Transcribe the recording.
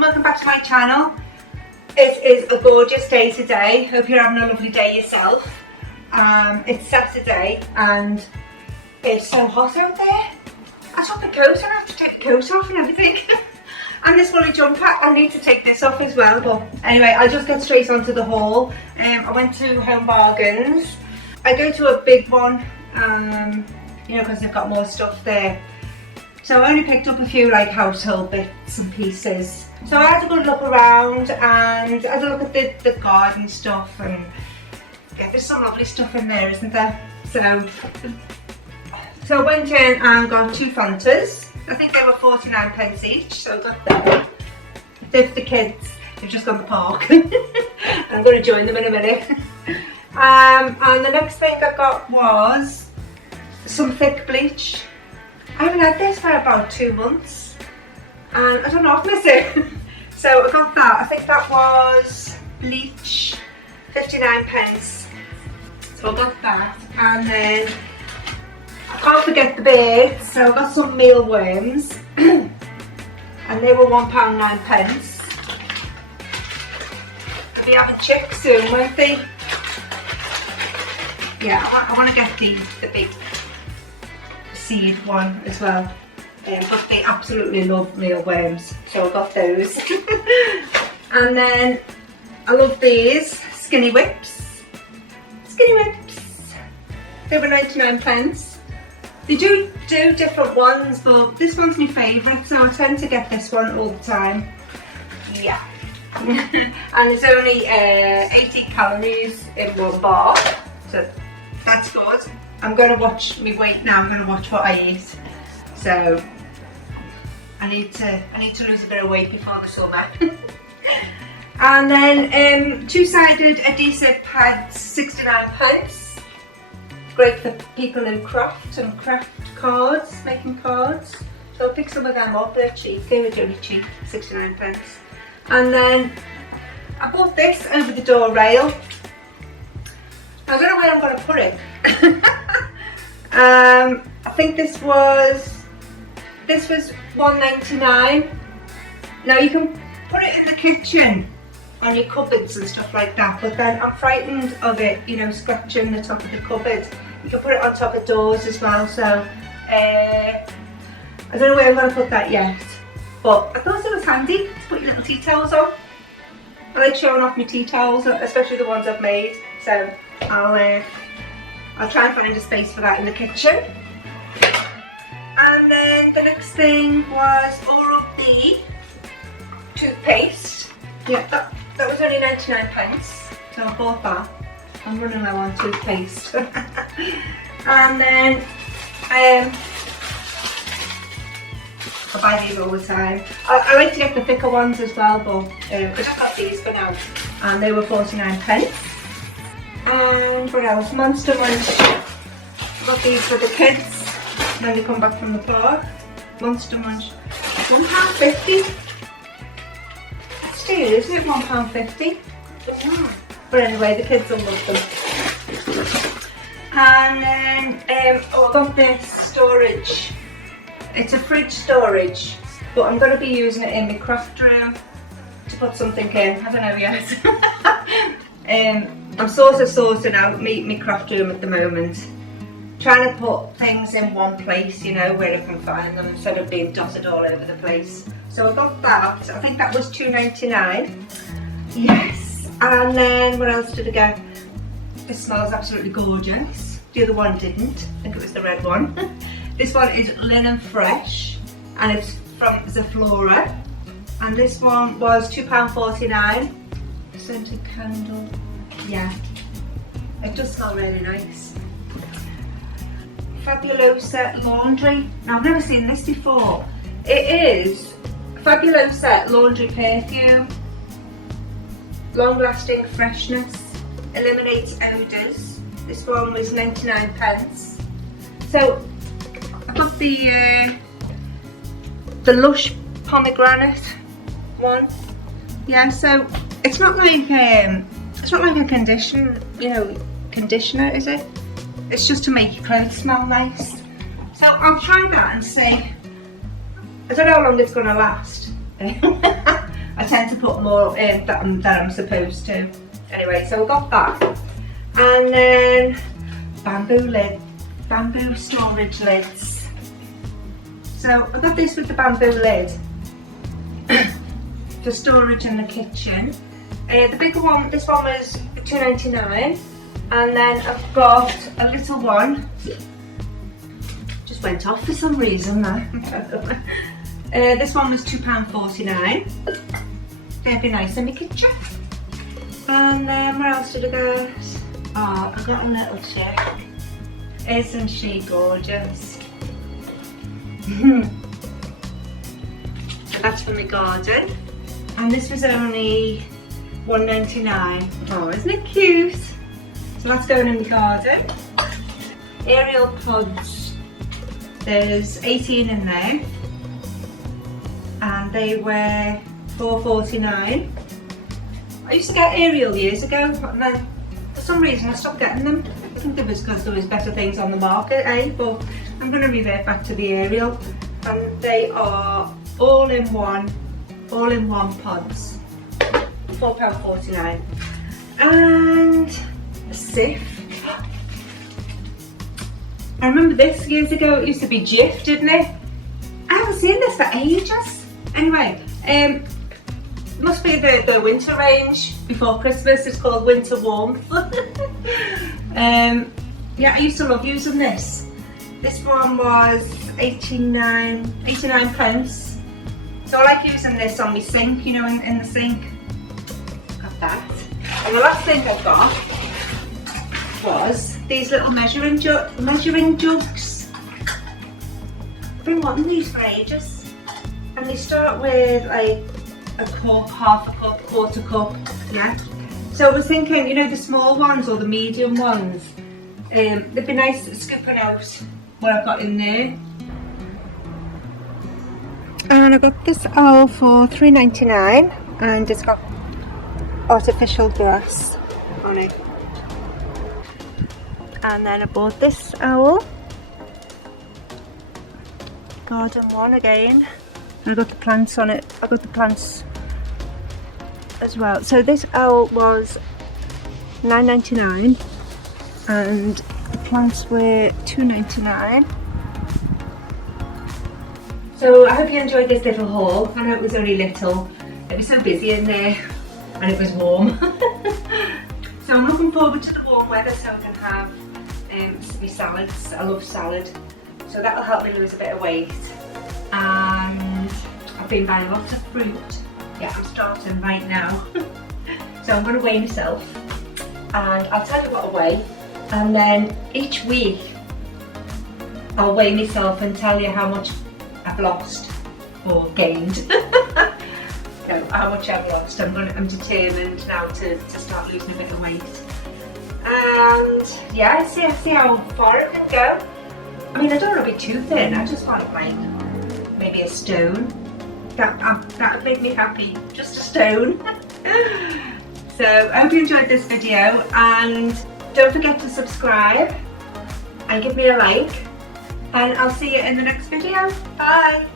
everyone, welcome back to my channel. It is a gorgeous day today. Hope you're having a lovely day yourself. It's Saturday and it's so hot out there. I took the coat and I have to take the coat off and everything. And this woolly jumper, I need to take this off as well. But anyway, I'll just get straight onto the haul. I went to Home Bargains. I go to a big one, you know, because they've got more stuff there. So I only picked up a few like household bits and pieces. So I had a good look around and I had a look at the garden stuff, and yeah, there's some lovely stuff in there, isn't there? So I went in and got 2 Fantas. I think they were 49p each, so I got them. The kids, they've just gone to the park. I'm going to join them in a minute. And the next thing I got was some thick bleach. I haven't had this for about 2 months and I don't know if I miss it. So I got that. I think that was bleach, 59p. So I got that, and then I can't forget the bits. So I got some mealworms and they were £1.09. They'll be having chicks soon, won't they? Yeah, I want to get the big seed one as well, but they absolutely love mealworms, so I got those. And then I love these Skinny Whips. They were 99p. They do different ones, but this one's my favourite, so I tend to get this one all the time. Yeah. And there's only 80 calories in one bar, so that's good. I'm going to watch my weight now. I'm going to watch what I eat. So I need to lose a bit of weight before the summer. And then 2-sided adhesive pads, 69p. Great for people who craft cards, making cards. So I'll pick some of them up. They're cheap. They were really cheap, 69p. And then I bought this over the door rail. I don't know where I'm going to put it. I think this was £1.99. Now you can put it in the kitchen on your cupboards and stuff like that, but then I'm frightened of it, you know, scratching the top of the cupboard. You can put it on top of doors as well, so I don't know where I'm going to put that yet, but I thought it was handy to put your little tea towels on. I like showing off my tea towels, especially the ones I've made, so I'll try and find a space for that in the kitchen. And then the next thing was Oral-B toothpaste. Yeah, that was only 99p, so I bought that. I'm running low on toothpaste. And then I buy these all the time. I like to get the thicker ones as well, but I just got these for now, and they were 49p. And what else? Monster Munch. Got these for the kids when they come back from the park. Monster Munch. £1.50. Still, isn't it £1.50? Yeah. But anyway, the kids will love them. And then I got this storage. It's a fridge storage, but I'm going to be using it in my craft room to put something in. I don't know yet. I'm sort of sorting out my craft room at the moment. Trying to put things in one place, you know, where I can find them instead of being dotted all over the place. So I got that. I think that was £2.99. Yes. And then what else did I get? This smells absolutely gorgeous. The other one didn't. I think it was the red one. This one is Linen Fresh, and it's from Zaflora. And this one was £2.49. Scented candle. Yeah, it does smell really nice. Fabulosa Laundry. Now I've never seen this before. It is Fabulosa Laundry Perfume. Long lasting freshness. Eliminates odours. This one was 99p. So I got the Lush pomegranate one. Yeah, so it's not like a conditioner, is it? It's just to make your clothes smell nice. So I'll try that and see. I don't know how long it's going to last. I I tend to put more in than I'm supposed to. Anyway, so I got that. And then bamboo storage lids. So I got this with the bamboo lid for storage in the kitchen. The bigger one, this one was £2.99, and then I've got a little one. Just went off for some reason there. This one was £2.49. They'd be nice in the kitchen. And then where else did I go? Oh, I got a little chick. Isn't she gorgeous? So that's for my garden. And this was only £1.99. Oh, isn't it cute? So that's going in the garden. Ariel pods. There's 18 in there. And they were £4.49. I used to get Ariel years ago, and then for some reason I stopped getting them. I think it was because there was better things on the market, but I'm going to revert back to the Ariel. And they are all-in-one pods, £4.49. And a sieve. I remember this years ago. It used to be Jif, didn't it? I haven't seen this for ages. Anyway, must be the winter range before Christmas. It's called Winter Warmth. Yeah, I used to love using this. This one was 89 pence. So I like using this on my sink, you know, in the sink. Got that. And the last thing I got was these little measuring jugs. I've been wanting these for ages. And they start with like a cup, half a cup, quarter cup, yeah. So I was thinking, you know, the small ones or the medium ones, they'd be nice scooping out what I've got in there. And I got this owl for £3.99, and it's got artificial grass on it. And then I bought this owl, garden one again. And I got the plants on it. I got the plants as well. So this owl was £9.99 and the plants were £2.99. So I hope you enjoyed this little haul. I know it was only little. It was so busy in there and it was warm. So I'm looking forward to the warm weather so I can have my salads. I love salad. So that'll help me lose a bit of weight. And I've been buying lots of fruit. Yeah, I'm starting right now. So I'm going to weigh myself and I'll tell you what I weigh, and then each week I'll weigh myself and tell you how much I've lost or gained. No, how much I've lost. I'm determined now to start losing a bit of weight. And yeah, see how far it can go. I mean, I don't want to be too thin. I just want like maybe a stone. That would make me happy. Just a stone. So I hope you enjoyed this video, and don't forget to subscribe and give me a like, and I'll see you in the next video. Bye.